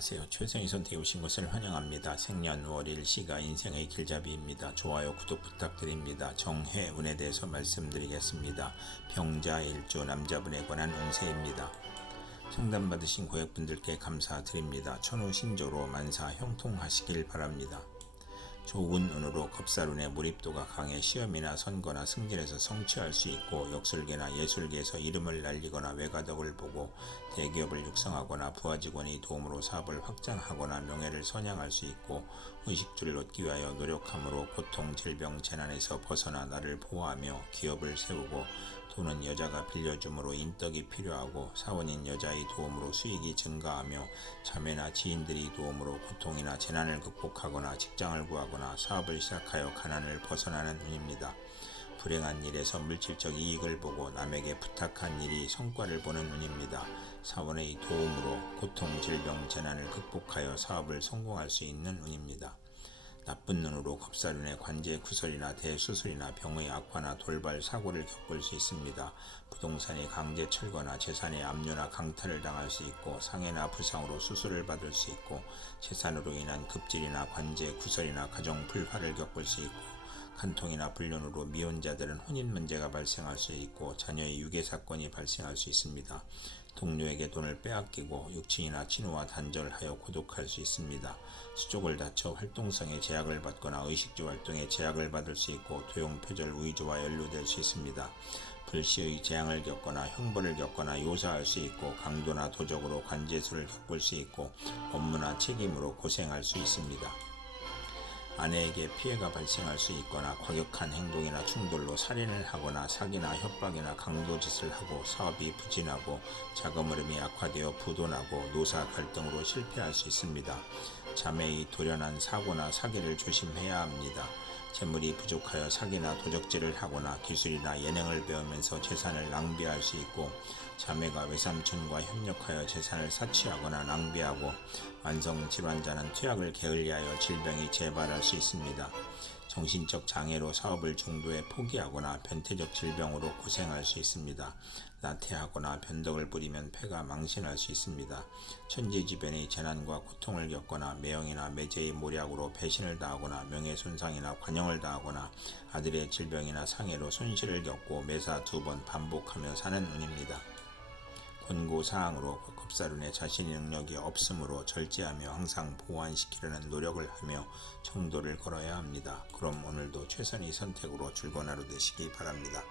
안녕하세요. 최선희 선택에 오신 것을 환영합니다. 생년 월 일 시가 인생의 길잡이입니다. 좋아요, 구독 부탁드립니다. 정해운에 대해서 말씀드리겠습니다. 병자일주 남자분에 관한 운세입니다. 상담받으신 고객분들께 감사드립니다. 천우신조로 만사 형통하시길 바랍니다. 좋은 운으로 겁살운의 몰입도가 강해 시험이나 선거나 승진에서 성취할 수 있고 역술계나 예술계에서 이름을 날리거나 외가덕을 보고 대기업을 육성하거나 부하 직원이 도움으로 사업을 확장하거나 명예를 선양할 수 있고 의식주를 얻기 위하여 노력함으로 고통, 질병, 재난에서 벗어나 나를 보호하며 기업을 세우고 돈은 여자가 빌려줌으로 인덕이 필요하고 사원인 여자의 도움으로 수익이 증가하며 자매나 지인들이 도움으로 고통이나 재난을 극복하거나 직장을 구하거나 사업을 시작하여 가난을 벗어나는 운입니다. 불행한 일에서 물질적 이익을 보고 남에게 부탁한 일이 성과를 보는 운입니다. 사원의 도움으로 고통, 질병, 재난을 극복하여 사업을 성공할 수 있는 운입니다. 나쁜 눈으로 겁살운의 관제 구설이나 대수술이나 병의 악화나 돌발 사고를 겪을 수 있습니다. 부동산이 강제 철거나 재산의 압류나 강탈을 당할 수 있고 상해나 부상으로 수술을 받을 수 있고 재산으로 인한 급질이나 관제 구설이나 가정 불화를 겪을 수 있고 간통이나 불륜으로 미혼자들은 혼인 문제가 발생할 수 있고 자녀의 유괴 사건이 발생할 수 있습니다. 동료에게 돈을 빼앗기고 육친이나 친구와 단절하여 고독할 수 있습니다. 수족을 다쳐 활동성에 제약을 받거나 의식주 활동에 제약을 받을 수 있고 도용 표절 우의조와 연루될 수 있습니다. 불시의 재앙을 겪거나 형벌을 겪거나 요사할 수 있고 강도나 도적으로 관제수를 겪을 수 있고 업무나 책임으로 고생할 수 있습니다. 아내에게 피해가 발생할 수 있거나 과격한 행동이나 충돌로 살인을 하거나 사기나 협박이나 강도짓을 하고 사업이 부진하고 자금 흐름이 악화되어 부도나고 노사 갈등으로 실패할 수 있습니다. 자매의 돌연한 사고나 사기를 조심해야 합니다. 재물이 부족하여 사기나 도적질을 하거나 기술이나 예능을 배우면서 재산을 낭비할 수 있고 자매가 외삼촌과 협력하여 재산을 사취하거나 낭비하고 만성 질환자는 투약을 게을리하여 질병이 재발할 수 있습니다. 정신적 장애로 사업을 중도에 포기하거나 변태적 질병으로 고생할 수 있습니다. 나태하거나 변덕을 부리면 폐가 망신할 수 있습니다. 천재지변의 재난과 고통을 겪거나 매형이나 매제의 모략으로 배신을 당하거나 명예손상이나 관용을 당하거나 아들의 질병이나 상해로 손실을 겪고 매사 두 번 반복하며 사는 운입니다. 권고사항으로 급사룬에 자신의 능력이 없으므로 절제하며 항상 보완시키려는 노력을 하며 청도를 걸어야 합니다. 그럼 오늘도 최선의 선택으로 즐거운 하루 되시기 바랍니다.